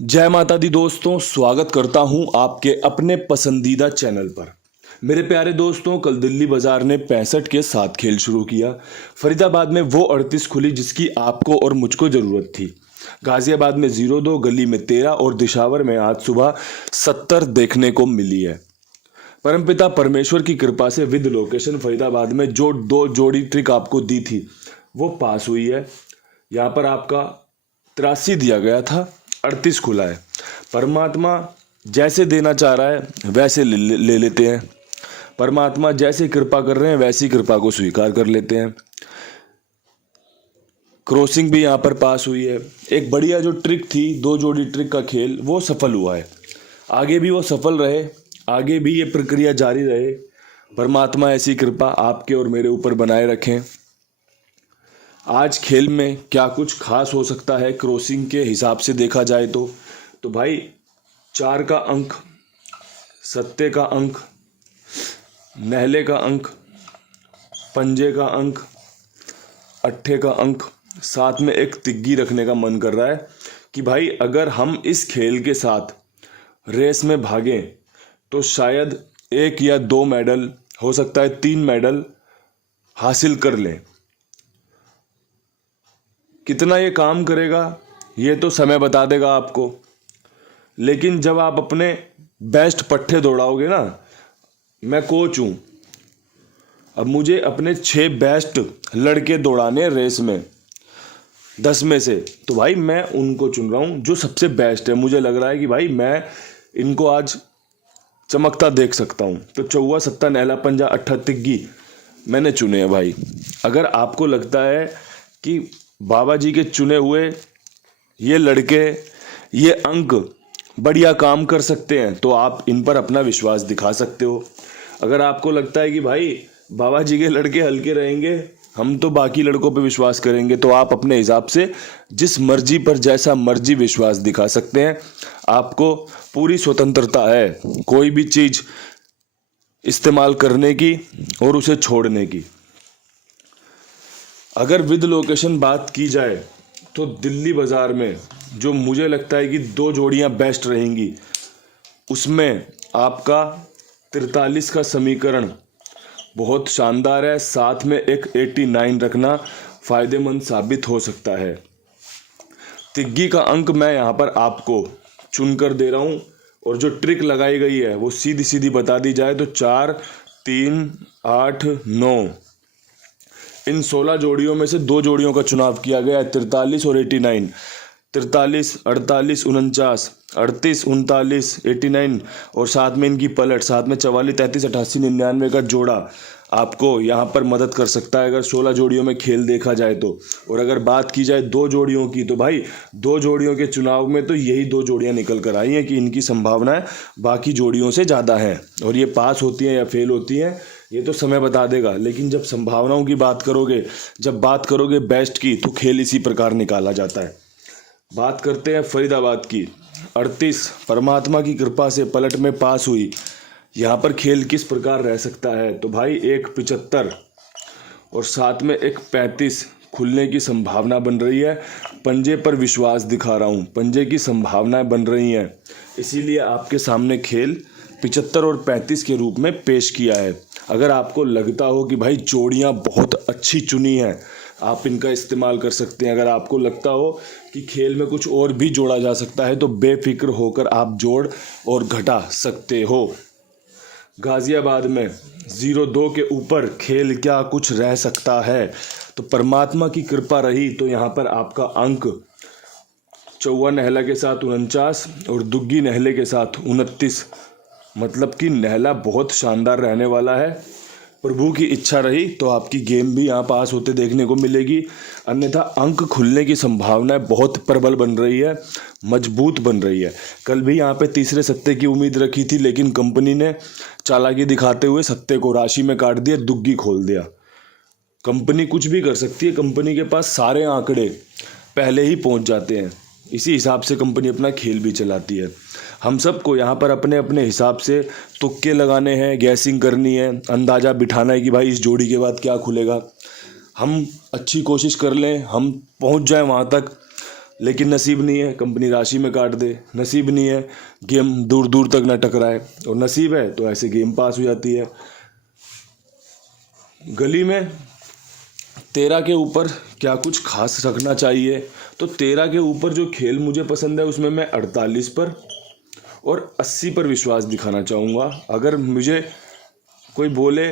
जय माता दी दोस्तों, स्वागत करता हूं आपके अपने पसंदीदा चैनल पर। मेरे प्यारे दोस्तों, कल दिल्ली बाजार ने 65 के साथ खेल शुरू किया। फरीदाबाद में वो 38 खुली जिसकी आपको और मुझको ज़रूरत थी। गाजियाबाद में 0-2, गली में 13 और दिशावर में आज सुबह 70 देखने को मिली है। परमपिता परमेश्वर की कृपा से विद लोकेशन फरीदाबाद में जो 2 जोड़ी ट्रिक आपको दी थी वो पास हुई है। यहाँ पर आपका 83 दिया गया था, 38 खुला है। परमात्मा जैसे देना चाह रहा है वैसे ले लेते हैं। परमात्मा जैसे कृपा कर रहे हैं वैसी कृपा को स्वीकार कर लेते हैं। क्रॉसिंग भी यहाँ पर पास हुई है। एक बढ़िया जो ट्रिक थी, 2 जोड़ी ट्रिक का खेल, वो सफल हुआ है। आगे भी वो सफल रहे, आगे भी ये प्रक्रिया जारी रहे। परमात्मा ऐसी कृपा आपके और मेरे ऊपर बनाए रखें। आज खेल में क्या कुछ खास हो सकता है क्रॉसिंग के हिसाब से देखा जाए तो भाई 4 का अंक, सत्ते का अंक, नहले का अंक, पंजे का अंक, अट्ठे का अंक, साथ में एक तिग्गी रखने का मन कर रहा है कि भाई अगर हम इस खेल के साथ रेस में भागें तो शायद 1 या 2 मेडल, हो सकता है 3 मेडल हासिल कर लें। कितना ये काम करेगा ये तो समय बता देगा आपको, लेकिन जब आप अपने बेस्ट पट्टे दौड़ाओगे ना, मैं कोच हूँ, अब मुझे अपने 6 बेस्ट लड़के दौड़ाने रेस में 10 में से, तो भाई मैं उनको चुन रहा हूँ जो सबसे बेस्ट है। मुझे लग रहा है कि भाई मैं इनको आज चमकता देख सकता हूँ। तो चौवा, सत्ता, नहला, पंजा, अट्ठा, तिग्गी मैंने चुने हैं भाई। अगर आपको लगता है कि बाबा जी के चुने हुए ये लड़के, ये अंक बढ़िया काम कर सकते हैं तो आप इन पर अपना विश्वास दिखा सकते हो। अगर आपको लगता है कि भाई बाबा जी के लड़के हल्के रहेंगे, हम तो बाकी लड़कों पे विश्वास करेंगे, तो आप अपने हिसाब से जिस मर्जी पर जैसा मर्जी विश्वास दिखा सकते हैं। आपको पूरी स्वतंत्रता है कोई भी चीज़ इस्तेमाल करने की और उसे छोड़ने की। अगर विद लोकेशन बात की जाए तो दिल्ली बाज़ार में जो मुझे लगता है कि 2 जोड़ियां बेस्ट रहेंगी, उसमें आपका 43 का समीकरण बहुत शानदार है। साथ में एक 89 रखना फ़ायदेमंद साबित हो सकता है। तिग्गी का अंक मैं यहाँ पर आपको चुन कर दे रहा हूँ, और जो ट्रिक लगाई गई है वो सीधी सीधी बता दी जाए तो 4, 3, 8, 9 इन 16 जोड़ियों में से 2 जोड़ियों का चुनाव किया गया है, 43 और 89। 43, 48, 49, 38, 39, 89 और साथ में इनकी पलट, साथ में 44, 33, 88, 99 का जोड़ा आपको यहाँ पर मदद कर सकता है अगर 16 जोड़ियों में खेल देखा जाए तो। और अगर बात की जाए 2 जोड़ियों की, तो भाई 2 जोड़ियों के चुनाव में तो यही 2 जोड़ियाँ निकल कर आई हैं कि इनकी संभावनाएं बाकी जोड़ियों से ज़्यादा हैं, और ये पास होती हैं या फेल होती हैं ये तो समय बता देगा। लेकिन जब संभावनाओं की बात करोगे, जब बात करोगे बेस्ट की, तो खेल इसी प्रकार निकाला जाता है। बात करते हैं फरीदाबाद की। 38 परमात्मा की कृपा से पलट में पास हुई। यहाँ पर खेल किस प्रकार रह सकता है, तो भाई एक 75 और साथ में एक 35 खुलने की संभावना बन रही है। पंजे पर विश्वास दिखा रहा हूँ, पंजे की संभावनाएं बन रही हैं, इसीलिए आपके सामने खेल 75 और 35 के रूप में पेश किया है। अगर आपको लगता हो कि भाई जोड़ियाँ बहुत अच्छी चुनी हैं, आप इनका इस्तेमाल कर सकते हैं। अगर आपको लगता हो कि खेल में कुछ और भी जोड़ा जा सकता है तो बेफिक्र होकर आप जोड़ और घटा सकते हो। गाजियाबाद में 0-2 के ऊपर खेल क्या कुछ रह सकता है, तो परमात्मा की कृपा रही तो यहाँ पर आपका अंक चौवा नहला के साथ 49 और दुग्गी नहले के साथ 29, मतलब कि नहला बहुत शानदार रहने वाला है। प्रभु की इच्छा रही तो आपकी गेम भी यहाँ पास होते देखने को मिलेगी, अन्यथा अंक खुलने की संभावनाएं बहुत प्रबल बन रही है, मजबूत बन रही है। कल भी यहाँ पे तीसरे सत्ते की उम्मीद रखी थी, लेकिन कंपनी ने चालाकी दिखाते हुए सत्ते को राशि में काट दिया, दुग्गी खोल दिया। कंपनी कुछ भी कर सकती है, कंपनी के पास सारे आंकड़े पहले ही पहुँच जाते हैं, इसी हिसाब से कंपनी अपना खेल भी चलाती है। हम सबको यहाँ पर अपने अपने हिसाब से तुक्के लगाने हैं, गैसिंग करनी है, अंदाज़ा बिठाना है कि भाई इस जोड़ी के बाद क्या खुलेगा। हम अच्छी कोशिश कर लें, हम पहुँच जाएं वहाँ तक, लेकिन नसीब नहीं है, कंपनी राशि में काट दे। नसीब नहीं है, गेम दूर दूर तक ना टकराए। और नसीब है तो ऐसे गेम पास हो जाती है। गली में 13 के ऊपर क्या कुछ खास रखना चाहिए, तो 13 के ऊपर जो खेल मुझे पसंद है उसमें मैं 48 पर और 80 पर विश्वास दिखाना चाहूँगा। अगर मुझे कोई बोले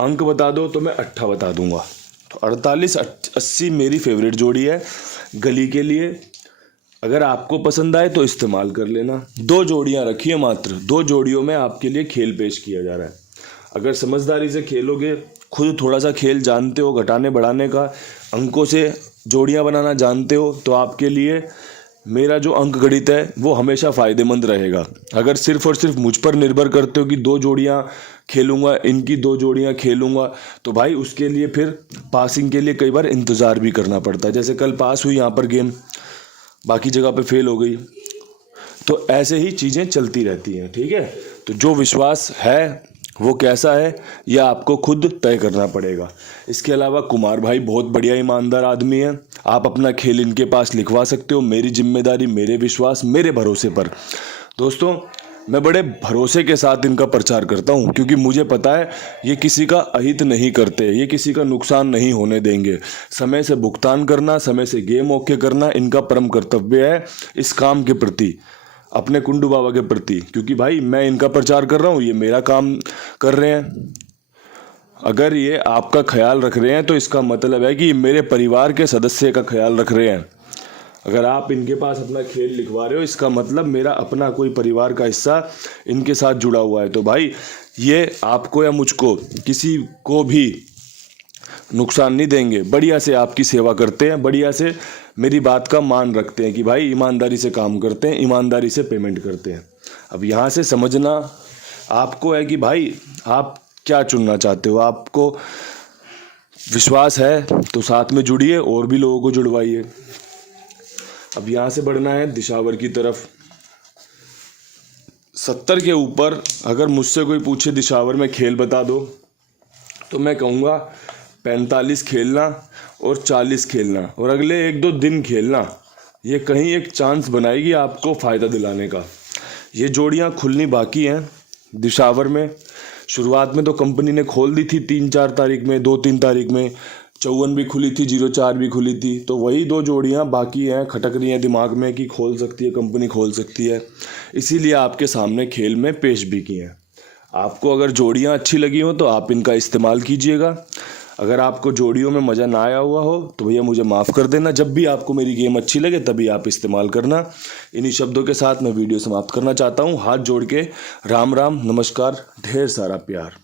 अंक बता दो तो मैं 8 बता दूंगा। तो 48-80 मेरी फेवरेट जोड़ी है गली के लिए। अगर आपको पसंद आए तो इस्तेमाल कर लेना। 2 जोड़ियां रखी है मात्र, 2 जोड़ियों में आपके लिए खेल पेश किया जा रहा है। अगर समझदारी से खेलोगे, खुद थोड़ा सा खेल जानते हो, घटाने बढ़ाने का, अंकों से जोड़ियां बनाना जानते हो, तो आपके लिए मेरा जो अंक गणित है वो हमेशा फ़ायदेमंद रहेगा। अगर सिर्फ और सिर्फ मुझ पर निर्भर करते हो कि 2 जोड़ियां खेलूंगा, इनकी 2 जोड़ियां खेलूंगा, तो भाई उसके लिए फिर पासिंग के लिए कई बार इंतज़ार भी करना पड़ता है। जैसे कल पास हुई यहाँ पर गेम, बाकी जगह पे फेल हो गई। तो ऐसे ही चीज़ें चलती रहती हैं, ठीक है। तो जो विश्वास है वो कैसा है यह आपको खुद तय करना पड़ेगा। इसके अलावा कुमार भाई बहुत बढ़िया ईमानदार आदमी है। आप अपना खेल इनके पास लिखवा सकते हो। मेरी जिम्मेदारी, मेरे विश्वास, मेरे भरोसे पर। दोस्तों, मैं बड़े भरोसे के साथ इनका प्रचार करता हूँ, क्योंकि मुझे पता है ये किसी का अहित नहीं करते, ये किसी का नुकसान नहीं होने देंगे। समय से भुगतान करना, समय से गेम ओके करना इनका परम कर्तव्य है इस काम के प्रति, अपने कुंडू बाबा के प्रति। क्योंकि भाई मैं इनका प्रचार कर रहा हूँ, ये मेरा काम कर रहे हैं। अगर ये आपका ख्याल रख रहे हैं तो इसका मतलब है कि ये मेरे परिवार के सदस्य का ख्याल रख रहे हैं। अगर आप इनके पास अपना खेल लिखवा रहे हो, इसका मतलब मेरा अपना कोई परिवार का हिस्सा इनके साथ जुड़ा हुआ है। तो भाई ये आपको या मुझको, किसी को भी नुकसान नहीं देंगे। बढ़िया से आपकी सेवा करते हैं, बढ़िया से मेरी बात का मान रखते हैं कि भाई ईमानदारी से काम करते हैं, ईमानदारी से पेमेंट करते हैं। अब यहाँ से समझना आपको है कि भाई आप क्या चुनना चाहते हो। आपको विश्वास है तो साथ में जुड़िए और भी लोगों को जुड़वाइए। अब यहाँ से बढ़ना है दिशावर की तरफ। 70 के ऊपर अगर मुझसे कोई पूछे दिशावर में खेल बता दो, तो मैं कहूँगा 45 खेलना और 40 खेलना और अगले 1-2 दिन खेलना। ये कहीं एक चांस बनाएगी आपको फ़ायदा दिलाने का। ये जोड़ियाँ खुलनी बाकी हैं दिशावर में। शुरुआत में तो कंपनी ने खोल दी थी 3-4 तारीख में, 2-3 तारीख में 54 भी खुली थी, 04 भी खुली थी। तो वही 2 जोड़ियाँ बाकी हैं, खटक रही हैं दिमाग में कि खोल सकती है कंपनी, खोल सकती है। इसीलिए आपके सामने खेल में पेश भी की हैं। आपको अगर जोड़ियाँ अच्छी लगी हो तो आप इनका इस्तेमाल कीजिएगा। अगर आपको जोड़ियों में मज़ा ना आया हुआ हो तो भैया मुझे माफ़ कर देना। जब भी आपको मेरी गेम अच्छी लगे तभी आप इस्तेमाल करना। इन्हीं शब्दों के साथ मैं वीडियो समाप्त करना चाहता हूँ। हाथ जोड़ के राम राम, नमस्कार, ढेर सारा प्यार।